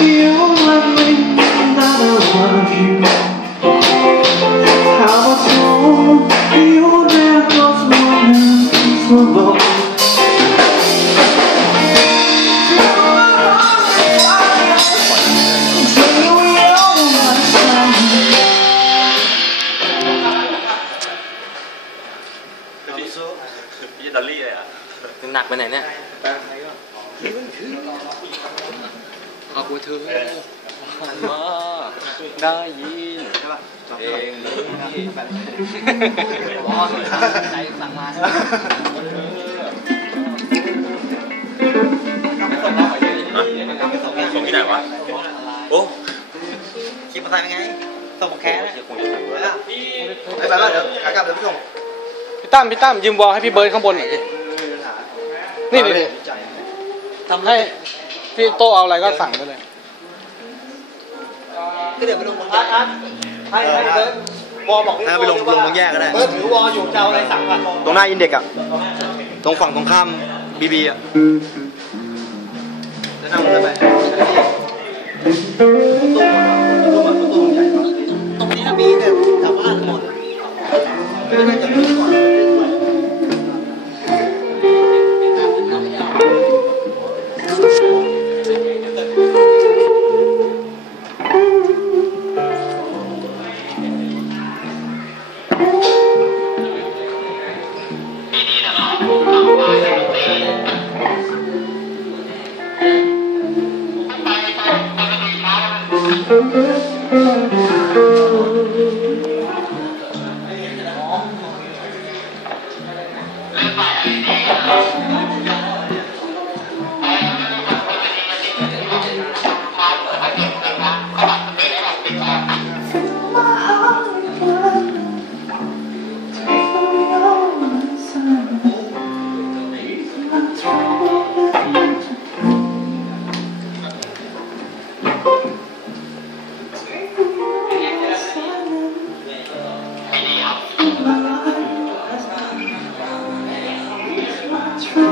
feel lovely without a one of you. How I told you that was more than peaceful. Italy เลยอะหนักไปไหนเนี่ย เอากูเธอหันมาได้ยินเองนี่บอสใจสั่งมาส่งที่ไหนวะ โอ้คิดมาใส่เป็นไงส่งแค่นะคงจะไปไปแล้วเดี๋ยวขากลับเดี๋ยวไปส่งพี่ตั้มพี่ตั้มยืมวอลให้พี่เบิร์ดข้างบนหน่อยนี่นี่ทำให้ พี่โตเอาอะไรก็สั่งได้เลย ก็เดี๋ยวไปลงบางแยกให้ให้เบิร์ดวอบอกให้ไปลงลงบางแยกก็ได้ เบิร์ดถือวออยู่จะเอาอะไรสั่งผ่านตรงหน้าอินเด็กอะตรงฝั่งตรงข้ามบีบีอะแล้วนั่งเลยไปตรงนี้นะบีเนี่ยแถวบ้านหมดไม่ได้จะมี Thank you. true.